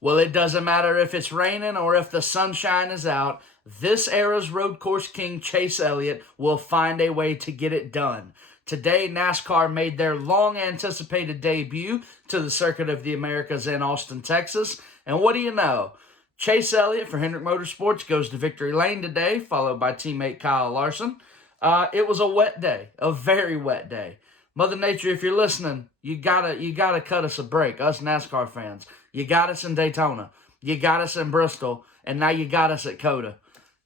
Well, it doesn't matter if it's raining or if the sunshine is out. This era's road course king, Chase Elliott, will find a way to get it done. Today, NASCAR made their long-anticipated debut to the Circuit of the Americas in Austin, Texas. And what do you know? Chase Elliott for Hendrick Motorsports goes to victory lane today, followed by teammate Kyle Larson. It was a wet day, a very wet day. Mother Nature, if you're listening, you gotta cut us a break, us NASCAR fans. You got us in Daytona, you got us in Bristol, and now you got us at COTA.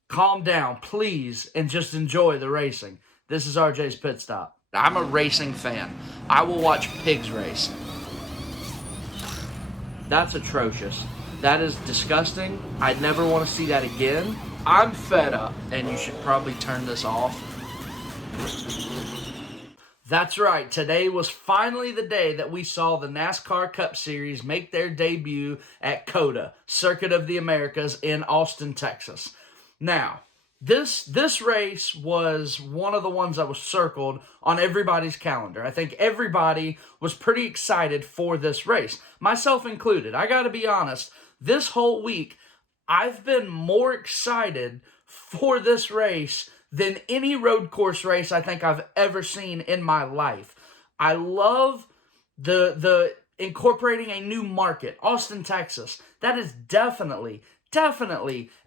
Calm down, please, and just enjoy the racing. This is RJ's Pit Stop. I'm a racing fan. I will watch pigs race. That's atrocious. That is disgusting. I'd never want to see that again. I'm fed up, and you should probably turn this off. That's right. Today was finally the day that we saw the NASCAR Cup Series make their debut at COTA, Circuit of the Americas in Austin, Texas. Now, this race was one of the ones that was circled on everybody's calendar. I think everybody was pretty excited for this race, myself included. I got to be honest, this whole week, I've been more excited for this race than any road course race I think I've ever seen in my life. I love the incorporating a new market, Austin, Texas. That is definitely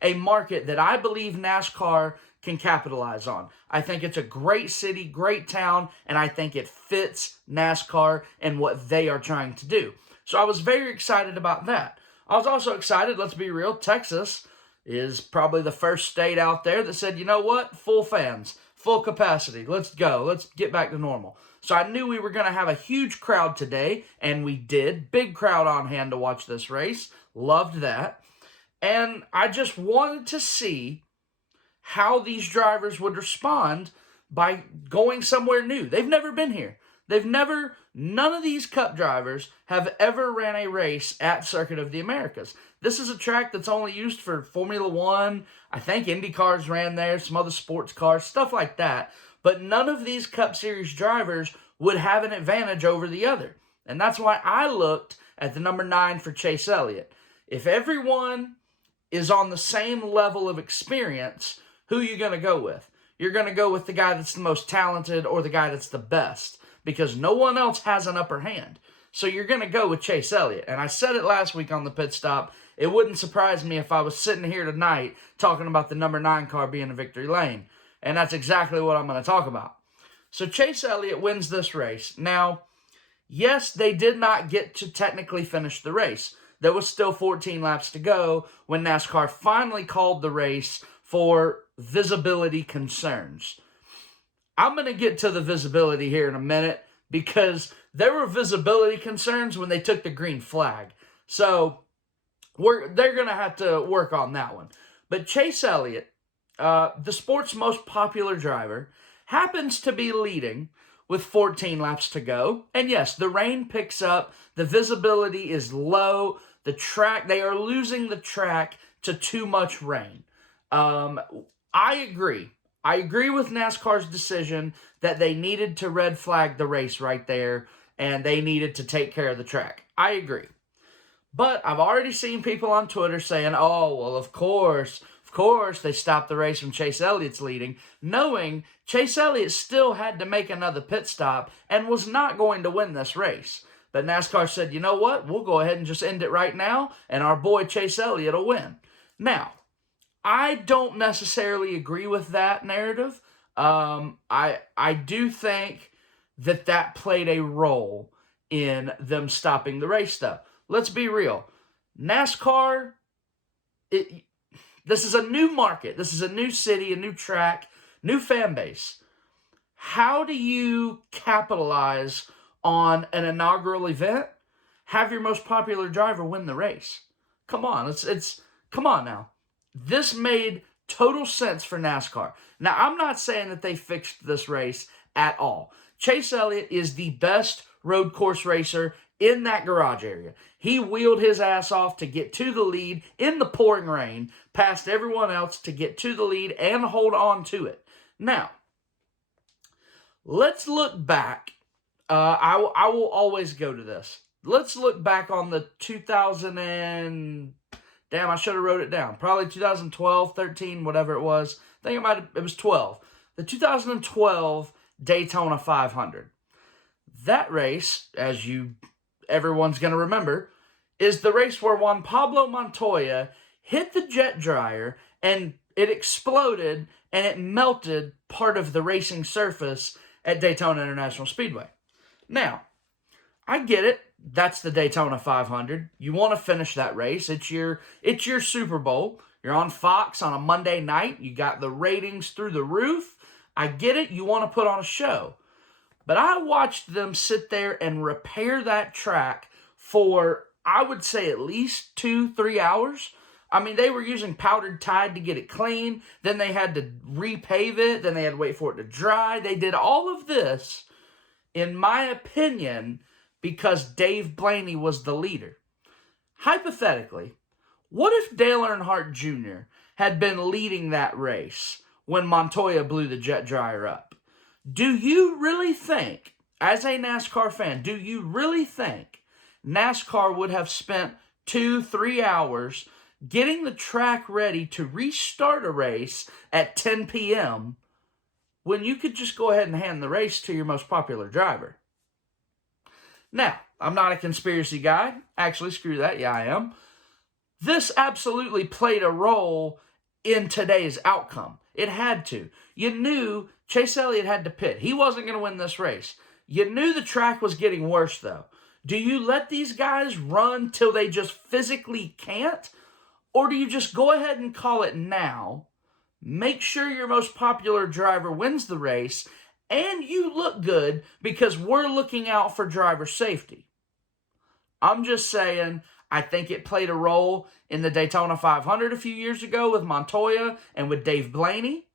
a market that I believe NASCAR can capitalize on. I think it's a great city, great town, and I think it fits NASCAR and what they are trying to do. So I was very excited about that. I was also excited, let's be real, Texas is probably the first state out there that said, you know what, full fans, full capacity, let's go, let's get back to normal. So I knew we were going to have a huge crowd today, and we did. Big crowd on hand to watch this race. Loved that. And I just wanted to see how these drivers would respond by going somewhere new. They've never been here. None of these Cup drivers have ever ran a race at Circuit of the Americas. This is a track that's only used for Formula One. I think Indy cars ran there, some other sports cars, stuff like that. But none of these Cup Series drivers would have an advantage over the other. And that's why I looked at the number 9 for Chase Elliott. If everyone is on the same level of experience, who are you going to go with? You're going to go with the guy that's the most talented or the guy that's the best, because no one else has an upper hand. So you're going to go with Chase Elliott. And I said it last week on the pit stop. It wouldn't surprise me if I was sitting here tonight talking about the number 9 car being a victory lane. And that's exactly what I'm going to talk about. So Chase Elliott wins this race. Now, yes, they did not get to technically finish the race. There was still 14 laps to go when NASCAR finally called the race for visibility concerns. I'm going to get to the visibility here in a minute because there were visibility concerns when they took the green flag. So they're going to have to work on that one. But Chase Elliott, the sport's most popular driver, happens to be leading with 14 laps to go. And yes, the rain picks up. The visibility is low. The track, they are losing the track to too much rain. I agree. I agree with NASCAR's decision that they needed to red flag the race right there, and they needed to take care of the track. I agree. But I've already seen people on Twitter saying, oh, well, of course, they stopped the race when Chase Elliott's leading, knowing Chase Elliott still had to make another pit stop and was not going to win this race. But NASCAR said, you know what, we'll go ahead and just end it right now, and our boy Chase Elliott will win. Now, I don't necessarily agree with that narrative. I do think that played a role in them stopping the race, though. Let's be real. NASCAR, this is a new market. This is a new city, a new track, new fan base. How do you capitalize on an inaugural event? Have your most popular driver win the race. Come on, come on now. This made total sense for NASCAR. Now, I'm not saying that they fixed this race at all. Chase Elliott is the best road course racer in that garage area. He wheeled his ass off to get to the lead in the pouring rain, past everyone else to get to the lead and hold on to it. Now, let's look back. I will always go to this. let's look back on the 2000 and... Damn, I should have wrote it down. Probably 2012, 13, whatever it was. I think it was 12. The 2012 Daytona 500. That race, as everyone's going to remember, is the race where Juan Pablo Montoya hit the jet dryer and it exploded and it melted part of the racing surface at Daytona International Speedway. Now, I get it. That's the Daytona 500. You want to finish that race. It's your Super Bowl. You're on Fox on a Monday night. You got the ratings through the roof. I get it. You want to put on a show. But I watched them sit there and repair that track for, I would say, at least 2-3 hours. I mean, they were using powdered Tide to get it clean. Then they had to repave it. Then they had to wait for it to dry. They did all of this, in my opinion, because Dave Blaney was the leader. Hypothetically, what if Dale Earnhardt Jr. had been leading that race when Montoya blew the jet dryer up? Do you really think, as a NASCAR fan, do you really think NASCAR would have spent 2-3 hours getting the track ready to restart a race at 10 p.m. when you could just go ahead and hand the race to your most popular driver? Now, I'm not a conspiracy guy. Actually, screw that. Yeah, I am. This absolutely played a role in today's outcome. It had to. You knew Chase Elliott had to pit. He wasn't going to win this race. You knew the track was getting worse, though. Do you let these guys run till they just physically can't? Or do you just go ahead and call it now, make sure your most popular driver wins the race, and you look good because we're looking out for driver safety? I'm just saying, I think it played a role in the Daytona 500 a few years ago with Montoya and with Dave Blaney.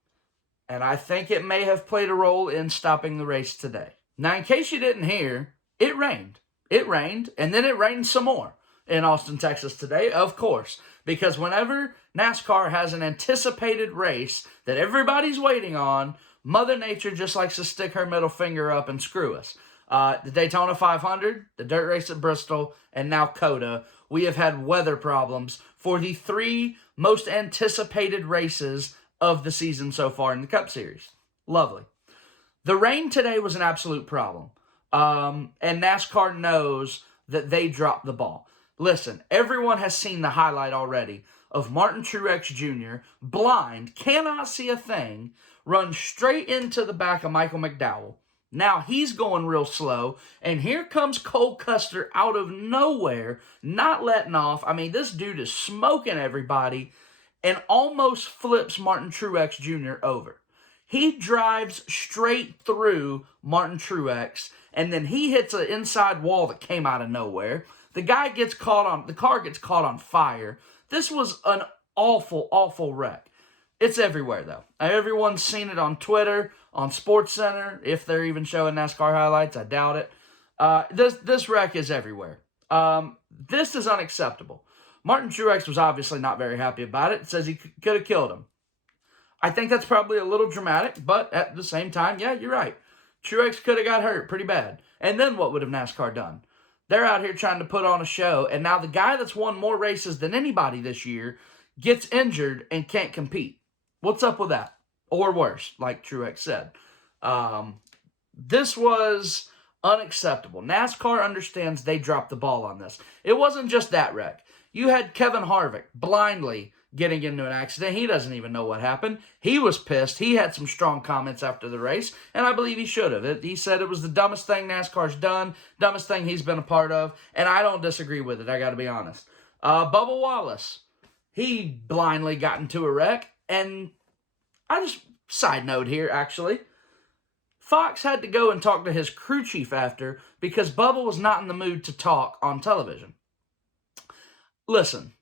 And I think it may have played a role in stopping the race today. Now, in case you didn't hear, it rained. It rained, and then it rained some more in Austin, Texas today, of course. Because whenever NASCAR has an anticipated race that everybody's waiting on, Mother Nature just likes to stick her middle finger up and screw us. The Daytona 500, the dirt race at Bristol, and now COTA, we have had weather problems for the 3 most anticipated races of the season so far in the Cup Series. Lovely. The rain today was an absolute problem. And NASCAR knows that they dropped the ball. Listen, everyone has seen the highlight already of Martin Truex Jr., blind, cannot see a thing, run straight into the back of Michael McDowell. Now he's going real slow, and here comes Cole Custer out of nowhere, not letting off. I mean, this dude is smoking everybody and almost flips Martin Truex Jr. over. He drives straight through Martin Truex, and then he hits an inside wall that came out of nowhere. The car gets caught on fire. This was an awful, awful wreck. It's everywhere, though. Everyone's seen it on Twitter, on SportsCenter, if they're even showing NASCAR highlights. I doubt it. This wreck is everywhere. This is unacceptable. Martin Truex was obviously not very happy about it. It says he could have killed him. I think that's probably a little dramatic, but at the same time, yeah, you're right. Truex could have got hurt pretty bad. And then what would have NASCAR done? They're out here trying to put on a show, and now the guy that's won more races than anybody this year gets injured and can't compete. What's up with that? Or worse, like Truex said. This was unacceptable. NASCAR understands they dropped the ball on this. It wasn't just that wreck. You had Kevin Harvick blindly getting into an accident. He doesn't even know what happened. He was pissed. He had some strong comments after the race, and I believe he should have. He said it was the dumbest thing NASCAR's done, dumbest thing he's been a part of, and I don't disagree with it, I got to be honest. Bubba Wallace, he blindly got into a wreck, and side note here, actually, Fox had to go and talk to his crew chief after because Bubba was not in the mood to talk on television. Listen,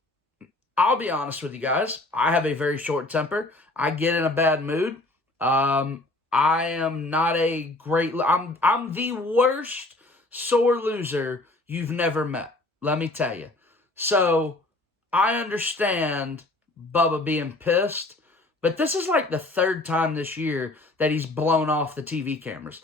I'll be honest with you guys. I have a very short temper. I get in a bad mood. I am not a great... I'm the worst sore loser you've never met. Let me tell you. So, I understand Bubba being pissed, but this is like the 3rd time this year that he's blown off the TV cameras.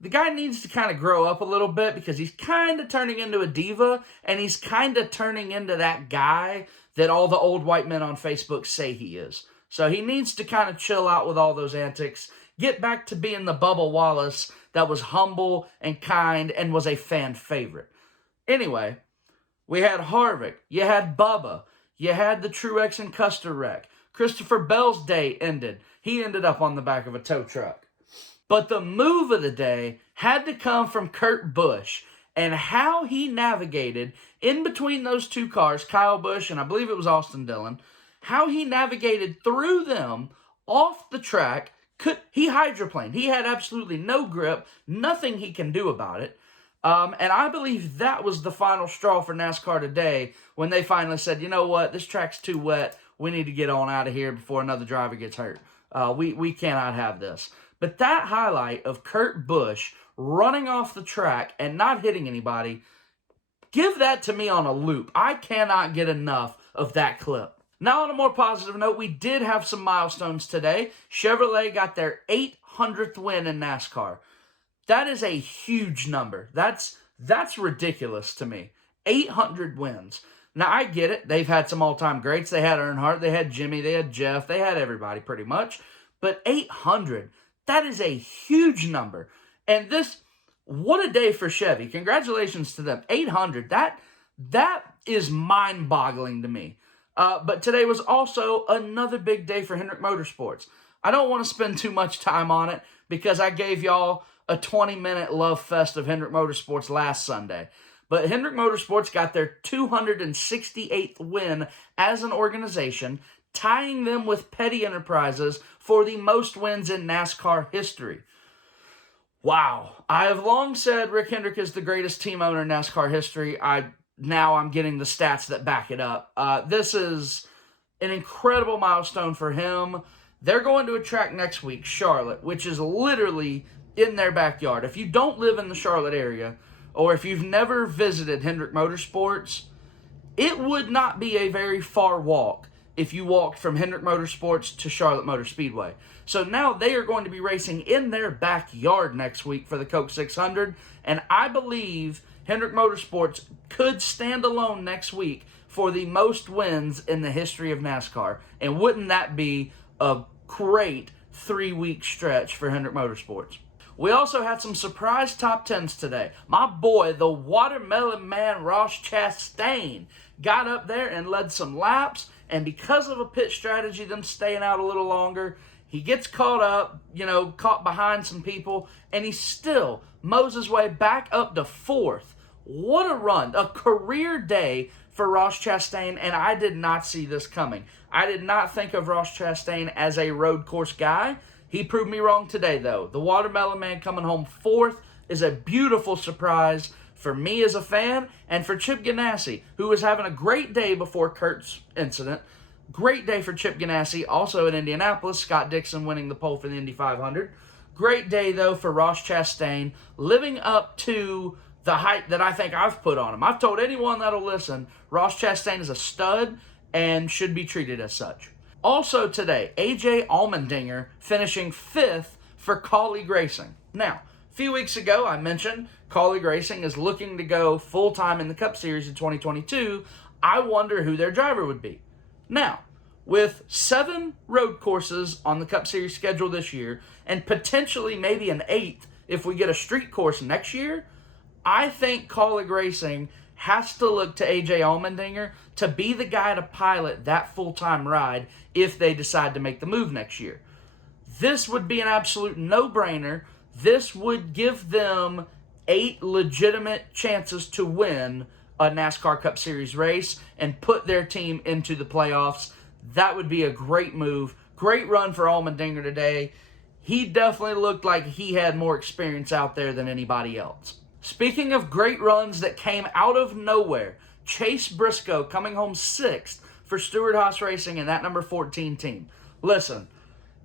the guy needs to kind of grow up a little bit because he's kind of turning into a diva, and he's kind of turning into that guy that all the old white men on Facebook say he is. So he needs to kind of chill out with all those antics, get back to being the Bubba Wallace that was humble and kind and was a fan favorite. Anyway, we had Harvick, you had Bubba, you had the Truex and Custer wreck. Christopher Bell's day ended. He ended up on the back of a tow truck. But the move of the day had to come from Kurt Busch and how he navigated in between those two cars, Kyle Busch and I believe it was Austin Dillon, how he navigated through them off the track. He hydroplaned. He had absolutely no grip, nothing he can do about it. And I believe that was the final straw for NASCAR today when they finally said, you know what, this track's too wet. We need to get on out of here before another driver gets hurt. We cannot have this. But that highlight of Kurt Busch running off the track and not hitting anybody, give that to me on a loop. I cannot get enough of that clip. Now, on a more positive note, we did have some milestones today. Chevrolet got their 800th win in NASCAR. That is a huge number. That's ridiculous to me. 800 wins. Now, I get it. They've had some all-time greats. They had Earnhardt. They had Jimmy. They had Jeff. They had everybody pretty much. But 800, that is a huge number. And what a day for Chevy. Congratulations to them. 800, that is mind-boggling to me. But today was also another big day for Hendrick Motorsports. I don't want to spend too much time on it because I gave y'all a 20-minute love fest of Hendrick Motorsports last Sunday. But Hendrick Motorsports got their 268th win as an organization, tying them with Petty Enterprises for the most wins in NASCAR history. Wow. I have long said Rick Hendrick is the greatest team owner in NASCAR history. Now I'm getting the stats that back it up. This is an incredible milestone for him. They're going to a track next week, Charlotte, which is literally in their backyard. If you don't live in the Charlotte area, or if you've never visited Hendrick Motorsports, it would not be a very far walk if you walked from Hendrick Motorsports to Charlotte Motor Speedway. So now they are going to be racing in their backyard next week for the Coke 600, and I believe Hendrick Motorsports could stand alone next week for the most wins in the history of NASCAR. And wouldn't that be a great 3-week stretch for Hendrick Motorsports? We also had some surprise top 10s today. My boy, the Watermelon Man Ross Chastain, got up there and led some laps. And because of a pit strategy, them staying out a little longer, he gets caught up, caught behind some people, and he still mows his way back up to 4th. What a run. A career day for Ross Chastain, and I did not see this coming. I did not think of Ross Chastain as a road course guy. He proved me wrong today, though. The Watermelon Man coming home 4th is a beautiful surprise for me as a fan and for Chip Ganassi, who was having a great day before Kurt's incident. Great day for Chip Ganassi, also in Indianapolis. Scott Dixon winning the pole for the Indy 500. Great day, though, for Ross Chastain, living up to the hype that I think I've put on him. I've told anyone that'll listen, Ross Chastain is a stud and should be treated as such. Also today, A.J. Allmendinger finishing 5th for Colleague Racing. Now, a few weeks ago, I mentioned Colleague Racing is looking to go full-time in the Cup Series in 2022. I wonder who their driver would be. Now, with 7 road courses on the Cup Series schedule this year, and potentially maybe an 8th if we get a street course next year, I think Colleague Racing has to look to A.J. Allmendinger to be the guy to pilot that full-time ride if they decide to make the move next year. This would be an absolute no-brainer. This would give them 8 legitimate chances to win a NASCAR Cup Series race and put their team into the playoffs. That would be a great move. Great run for Allmendinger today. He definitely looked like he had more experience out there than anybody else. Speaking of great runs that came out of nowhere, Chase Briscoe coming home 6th for Stewart-Haas Racing and that number 14 team. Listen,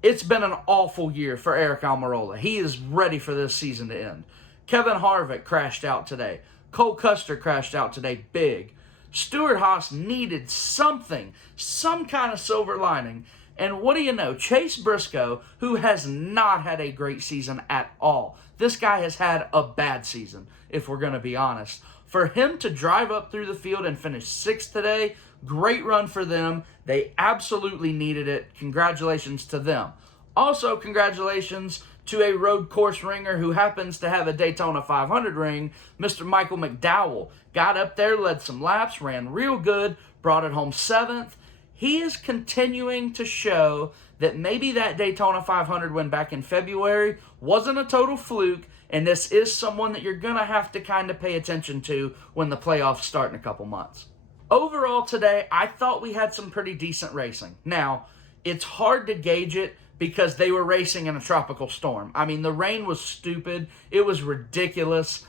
it's been an awful year for Eric Almirola. He is ready for this season to end. Kevin Harvick crashed out today. Cole Custer crashed out today big. Stewart-Haas needed something, some kind of silver lining, And what do you know? Chase Briscoe, who has not had a great season at all. This guy has had a bad season, if we're going to be honest. For him to drive up through the field and finish 6th today, great run for them. They absolutely needed it. Congratulations to them. Also, congratulations to a road course ringer who happens to have a Daytona 500 ring, Mr. Michael Mcdowell. Got up there, led some laps, ran real good, brought it home 7th. He is continuing to show that maybe that Daytona 500 win back in February wasn't a total fluke, and this is someone that you're going to have to kind of pay attention to when the playoffs start in a couple months. Overall today, I thought we had some pretty decent racing. Now, it's hard to gauge it because they were racing in a tropical storm. I mean, the rain was stupid. It was ridiculous.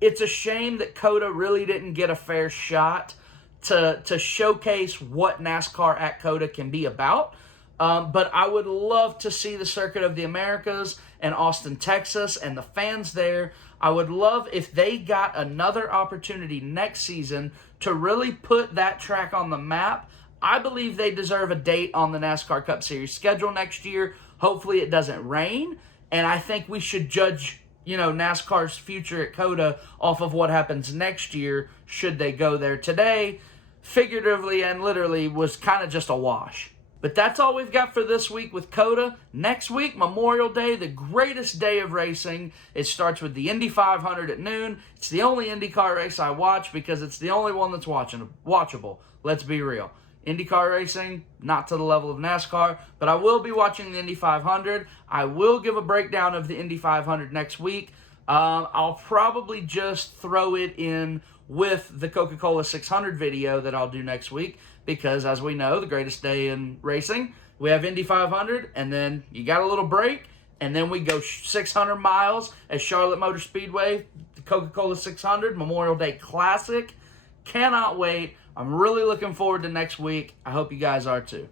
It's a shame that COTA really didn't get a fair shot to showcase what NASCAR at COTA can be about. But I would love to see the Circuit of the Americas and Austin, Texas, and the fans there. I would love if they got another opportunity next season to really put that track on the map. I believe they deserve a date on the NASCAR Cup Series schedule next year. Hopefully it doesn't rain. And I think we should judge, NASCAR's future at COTA off of what happens next year should they go there. Today, figuratively and literally, was kind of just a wash. But that's all we've got for this week with COTA. Next week, Memorial Day, the greatest day of racing. It starts with the Indy 500 at noon. It's the only IndyCar race I watch because it's the only one that's watchable. Let's be real. IndyCar racing, not to the level of NASCAR, but I will be watching the Indy 500. I will give a breakdown of the Indy 500 next week. I'll probably just throw it in with the Coca-Cola 600 video that I'll do next week because, as we know, the greatest day in racing, we have Indy 500, and then you got a little break, and then we go 600 miles at Charlotte Motor Speedway, the Coca-Cola 600 Memorial Day Classic. Cannot wait. I'm really looking forward to next week. I hope you guys are too.